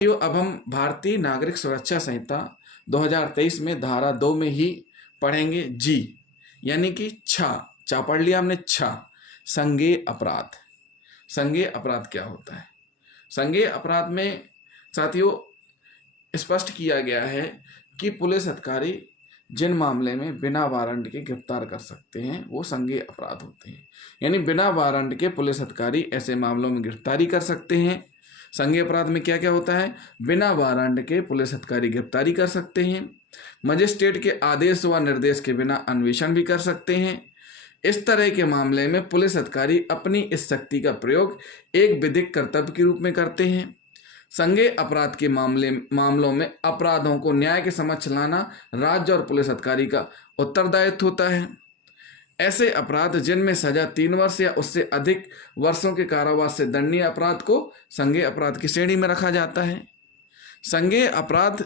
अब हम भारतीय नागरिक सुरक्षा संहिता 2023 में धारा 2 में ही पढ़ेंगे जी, यानी कि छा पढ़ लिया हमने। संज्ञेय अपराध। संज्ञेय अपराध क्या होता है? संज्ञेय अपराध में साथियों स्पष्ट किया गया है कि पुलिस अधिकारी जिन मामले में बिना वारंट के गिरफ्तार कर सकते हैं वो संज्ञेय अपराध होते हैं। यानी बिना वारंट के पुलिस अधिकारी ऐसे मामलों में गिरफ्तारी कर सकते हैं। संज्ञेय अपराध में क्या क्या होता है? बिना वारंट के पुलिस अधिकारी गिरफ्तारी कर सकते हैं, मजिस्ट्रेट के आदेश व निर्देश के बिना अन्वेषण भी कर सकते हैं। इस तरह के मामले में पुलिस अधिकारी अपनी इस शक्ति का प्रयोग एक विधिक कर्तव्य के रूप में करते हैं। संज्ञेय अपराध के मामलों में अपराधों को न्याय के समक्ष लाना राज्य और पुलिस अधिकारी का उत्तरदायित्व होता है। ऐसे अपराध जिनमें सजा 3 वर्ष या उससे अधिक वर्षों के कारावास से दंडनीय अपराध को संज्ञेय अपराध की श्रेणी में रखा जाता है। संज्ञेय अपराध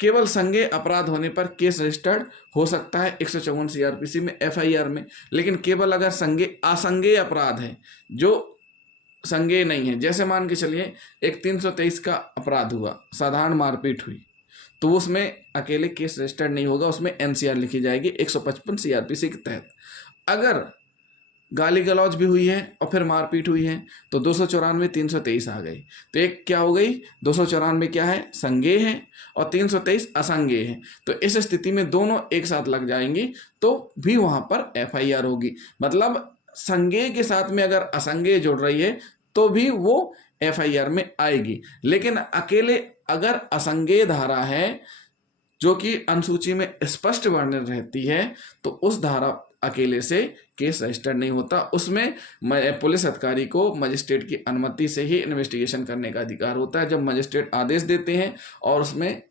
केवल संज्ञेय अपराध होने पर केस रजिस्टर्ड हो सकता है 154 सीआरपीसी में, एफआईआर में, लेकिन केवल अगर असंज्ञेय अपराध है जो संज्ञेय नहीं है, जैसे मान के चलिए एक 323 का अपराध हुआ, साधारण मारपीट हुई, तो उसमें अकेले केस रजिस्टर्ड नहीं होगा, उसमें एनसीआर लिखी जाएगी 155 सीआरपीसी के तहत। अगर गाली गलौज भी हुई है और फिर मारपीट हुई है तो 294 323 आ गई। तो एक क्या हो गई? 294 क्या है? संज्ञेय है और 323 असंज्ञेय है। तो इस स्थिति में दोनों एक साथ लग जाएंगी तो भी वहां पर एफआईआर होगी। मतलब संज्ञेय के साथ में अगर असंज्ञेय जुड़ रही है तो भी वो एफआईआर में आएगी। लेकिन अकेले अगर असंज्ञेय धारा है जो कि अनुसूची में स्पष्ट वर्णित रहती है तो उस धारा अकेले से केस रजिस्टर्ड नहीं होता। उसमें पुलिस अधिकारी को मजिस्ट्रेट की अनुमति से ही इन्वेस्टिगेशन करने का अधिकार होता है। जब मजिस्ट्रेट आदेश देते हैं और उसमें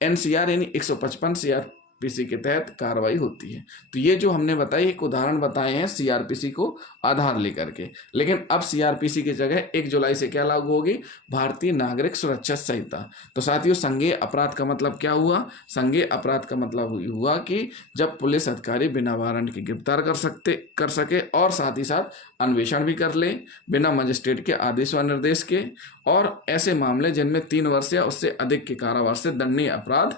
एनसीआर यानी 155 सीआरपीसी के तहत कार्रवाई होती है। तो ये जो हमने बताई एक उदाहरण बताए हैं सीआरपीसी को आधार लेकर के, लेकिन अब सीआरपीसी की जगह 1 जुलाई से क्या लागू होगी? भारतीय नागरिक सुरक्षा संहिता। तो साथियों संज्ञेय अपराध का मतलब क्या हुआ? संज्ञेय अपराध का मतलब हुआ कि जब पुलिस अधिकारी बिना वारंट के गिरफ्तार कर सके और साथ ही साथ अन्वेषण भी कर ले बिना मजिस्ट्रेट के आदेश व निर्देश के, और ऐसे मामले जिनमें 3 वर्ष या उससे अधिक के कारावास से दंडनीय अपराध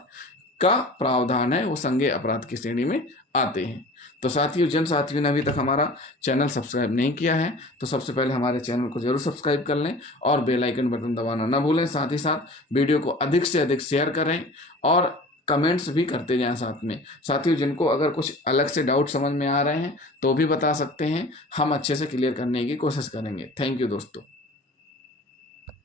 का प्रावधान है वो संज्ञेय अपराध की श्रेणी में आते हैं। तो साथियों जिन साथियों ने अभी तक हमारा चैनल सब्सक्राइब नहीं किया है तो सबसे पहले हमारे चैनल को जरूर सब्सक्राइब कर लें और बेल आइकन बटन दबाना ना भूलें। साथ ही साथ वीडियो को अधिक से अधिक शेयर करें और कमेंट्स भी करते जाएं साथ में। साथियों जिनको अगर कुछ अलग से डाउट समझ में आ रहे हैं तो भी बता सकते हैं, हम अच्छे से क्लियर करने की कोशिश करेंगे। थैंक यू दोस्तों।